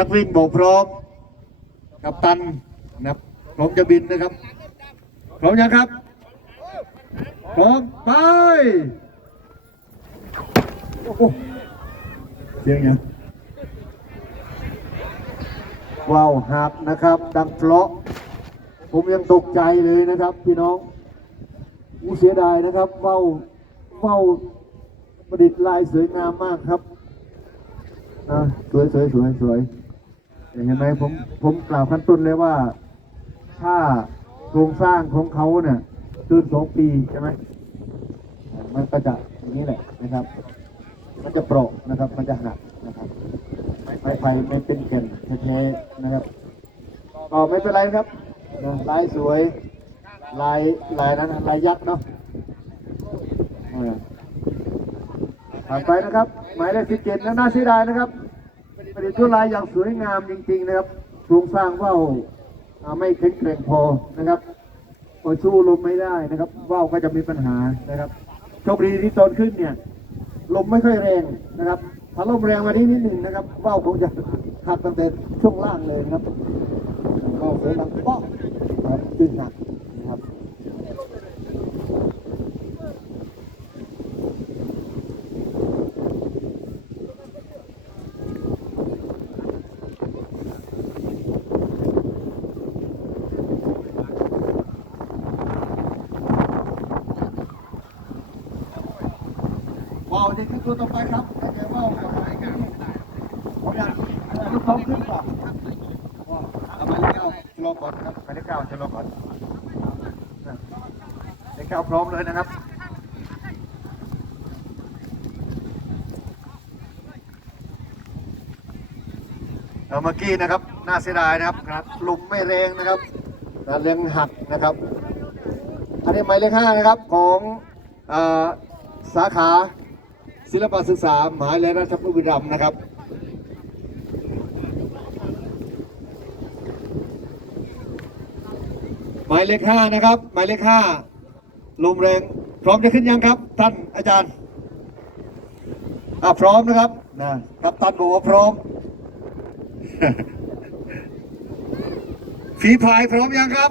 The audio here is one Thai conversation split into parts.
นักวิ่งบอกพร้อมกับตันนะครับพร้อมจะบินนะครับ พร้อมยังครับ พร้อมไปเสียงยังว้าวหักนะครับ ดังเพลาะ ผมยังตกใจเลยนะครับ พี่น้องอู้เสียดายนะครับเว้าวว้าประดิษฐ์ลายสวยงามมากครับอะสวยสวยสวยสวย เห็นไหมผมผมกล่าวขั้นต้นเลยว่า ถ้าโครงสร้างของเขาเนี่ยเกินสองปีใช่ไหมมันก็จะอย่างนี้แหละนะครับ มันจะเปราะนะครับ มันจะหักนะครับไม้ไผ่ไม่เป็นแก่นแท้ๆนะครับก็ไม่เป็นไรครับนะลายสวย ลายลายนั้นลายยักษ์เนาะผ่านไปนะครับ หมายเลขสิบเจ็ดนะน่าเสียดายนะครับ ประดิษฐ์ตัวลายอย่างสวยงามจริงๆนะครับโครงสร้างว่าวไม่แข็งแกร่งพอนะครับพอสู้ลมไม่ได้นะครับว่าวก็จะมีปัญหานะครับโชคดีที่ตอนขึ้นเนี่ยลมไม่ค่อยแรงนะครับถ้าลมแรงมานี้นิดหนึ่งนะครับว่าวคงจะหักตั้งแต่ช่วงล่างเลยนะครับก็เสียงดังป๊อกนะครับจึงหัก นะครับตัวต่อไปครับให้เจอว้าวกับไม้กันผมอยากลูกท้องขึ้นก่อนเอาหมาเลขเก้าชะลอก่อนครับหมายเลขเก้าชะลอก่อนเลขเก้าพร้อมเลยนะครับเอาเมื่อกี้นะครับน่าเสียดายนะครับครับลมไม่แรงนะครับแต่แรงหักนะครับ อันนี้หมายเลขห้านะครับของอสาขา ศิลปศึกษามหาวิทยาลัยราชภัฏบุรีรัมย์นะครับหมายเลขห้านะครับ หมายเลขห้าลมแรงพร้อมจะขึ้นยังครับ ท่านอาจารย์อ่าพร้อมนะครับนะครับท่านบอกว่าพร้อมฝีพายพร้อมยังครับ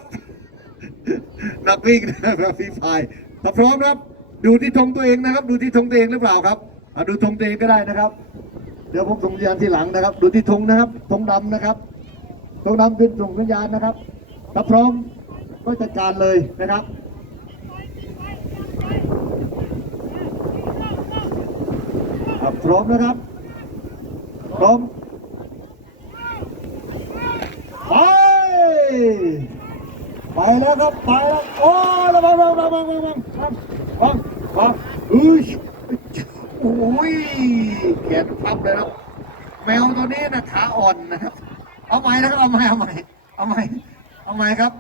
นักวิ่งนะครับฝีพายถ้าพร้อมครับ ดูที่ธงตัวเองนะครับ ดูที่ธงตัวเองหรือเปล่าครับอ่าดูธงตัวเองก็ได้นะครับ เดี๋ยวผมส่งสัญญาณทีหลังนะครับ ดูที่ธงนะครับธงดำนะครับธงดำเป็นส่งสัญญาณนะครับถ้าพร้อมก็จัดการเลยนะครับพร้อมนะครับ พร้อมไปไปแล้วครับ ไปแล้ว โอ้ระวังระวังระวังระวัง ระอุ้ยโอ้ยแขนพับเลยครับ แมวตัวนี้นะขาอ่อนนะครับ เอาใหม่นะครับ เอาใหม่ เอาใหม่ เอาใหม่ เอาใหม่ครับ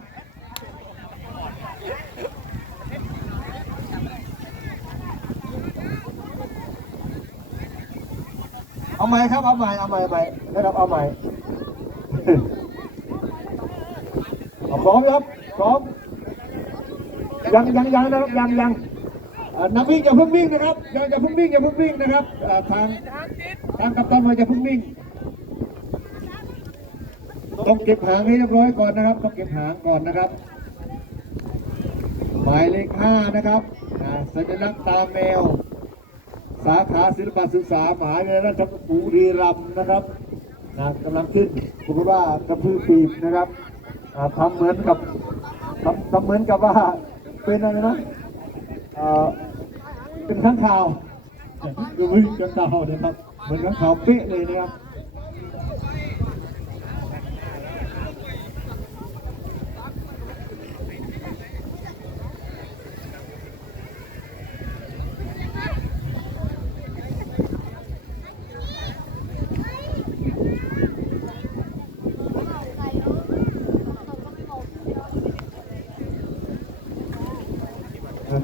เอาใหม่ครับ เอาใหม่ เอาใหม่ใหม่นะครับ เอาใหม่เอาพร้อมครับพร้อมยังยังยังนะครับยังยัง นักวิ่งอย่าเพิ่งวิ่งนะครับอย่าอย่าเพิ่งวิ่งอย่าเพิ่งวิ่งนะครับทางทางกัปตันมาอย่าเพิ่งวิ่งต้องเก็บหางให้เรียบร้อยก่อนนะครับต้องเก็บหางก่อนนะครับ หมายเลขห้านะครับอ่าสัญลักษณ์ตาแมว สาขาศิลปศึกษามหาวิทยาลัยราชบุรีรัมย์นะครับนะกำลังขึ้นปรากฏว่ากระพือปีบนะครับทำเหมือนกับทำทำเหมือนกับว่าเป็นอะไรนะ เป็นข้างข่าวกระพือข้างข่าวนะครับเหมือนข้างข่าวเป๊ะเลยนะครับ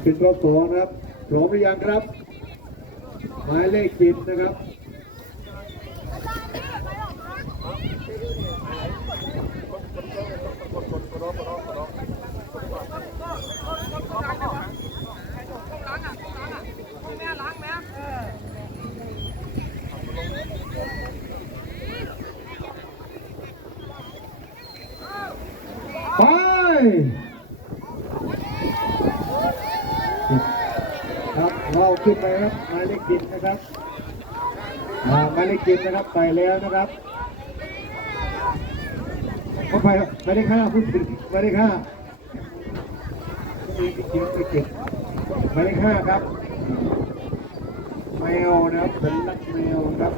ขึ้นรอบสองนะครับพร้อมหรือยังครับ หมายเลขเจ็ดนะครับ ครับเราขึ้นไปครับหมายเลขกินนะครับอ่าหมายเลขกินนะครับไปแล้วนะครับเข้าไปหมายเลขห้าพูดถึงหมายเลขห้ามีกินไม่กินหมายเลขห้าครับแมวนะครับเป็นนักแมวครับ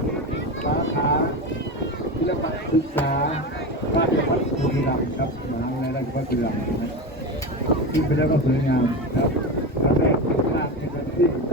สาขาศิลปศึกษาราชภัฏบุรีรัมย์ครับมหาวิทยาลัยราชภัฏบุรีรัมย์นะครับ ขึ้นไปแล้วก็สวยงามครับครั้งแรกเป็นภาพในการขึ้นน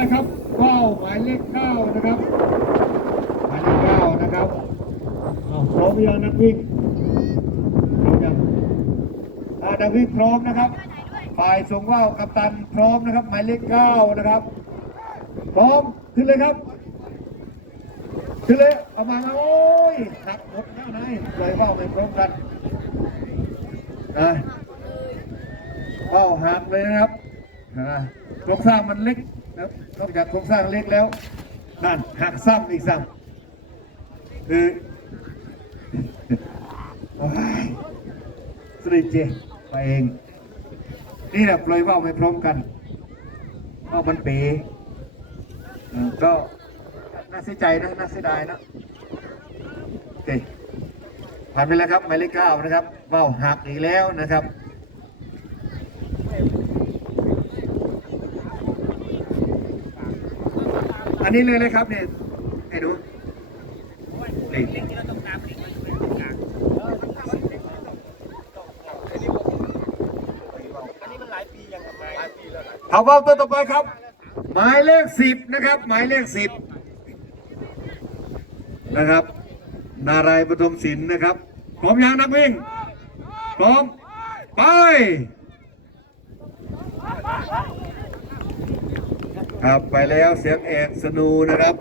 ว่าวตัวต่อไปครับว่าวหมายเลขเก้านะครับหมายเลขเก้านะครับเอาพร้อมยังนักวิ่งพร้อมยังอ่านักวิ่งพร้อมนะครับฝ่ายส่งว่าวกัปตันพร้อมนะครับ หมายเลขเก้านะครับ พร้อมขึ้นเลยครับขึ้นเลยเอามาโอ้ยหักหมดแล้วนายปล่อยว่าวไปพร้อมกันนะว่าวหักเลยนะครับอ่าโครงสร้างมันเล็ก นะครับนอกจากโครงสร้างเล็กแล้วนั่นหักซ้ำอีกซ้ำคือโอ้ยสตรีเจไปเอง นี่แหละปล่อยว่าวไม่พร้อมกันว่าวมันเป๋ก็น่าเสียใจนะน่าเสียดายนะโอเคผ่านไปแล้วครับหมายเลขเก้านะครับว่าวหักอีกแล้วนะครับ นนี้เลยเลยครับเนี่ยให้ดูนี่เอาว่าวตัวต่อไปครับ หมายเลขสิบนะครับ หมายเลขสิบนะครับ นารายณ์ปฐมศิลป์นะครับพร้อมยังนักวิ่งพร้อมไป ครับไปแล้วเสียงเอกสนูนะครับ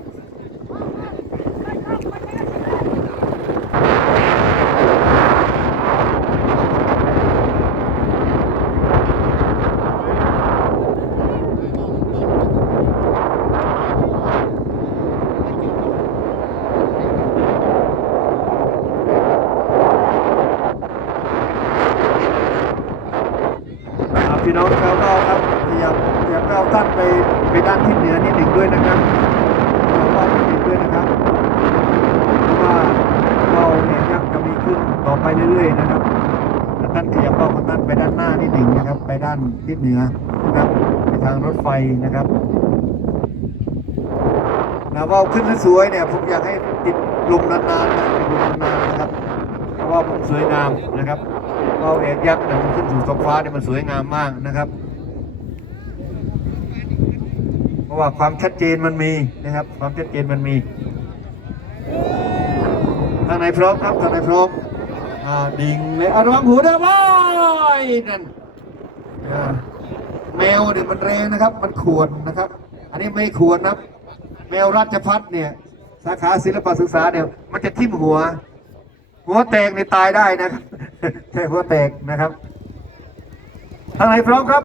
ครับพี่น้องชาวเราครับพยายามพยายามเราท่านไปไปด้านทิศเหนือนิดหนึ่งด้วยนะครับเราว่านิดหนึ่งด้วยนะครับเพราะว่าเราเนี่ยยังจะมีขึ้นต่อไป เรื่อยๆนะครับแล้วท่านขยับเป้าของท่านไปด้านหน้านิดหนึ่งนะครับ ไปด้านทิศเหนือนะครับไปทางรถไฟนะครับนะว่าวขึ้นสวยๆเนี่ยผมอยากให้ติดลมนานๆนะติดลมนานๆนะครับเพราะว่ามันสวยงามนะครับเราเอกยักษ์เนี่ยมันขึ้นสู่ท้องฟ้าเนี่ยมันสวยงามมากนะครับ เพราะว่าความชัดเจนมันมีนะครับ ความชัดเจนมันมีทางไหนพร้อมครับทางไหนพร้อม อ่าดิ่งเลยอาระวังหูด้วยว้ายนั่นแมวเนี่ยมันแรงนะครับ มันขวนนะครับ อันนี้ไม่ขวนนะแมวราชพัฒน์เนี่ย สาขาศิลปศึกษาเนี่ย มันจะทิ่มหัว หัวแตกในตายได้นะครับใช่หัวแตกนะครับทางไหนพร้อมครับ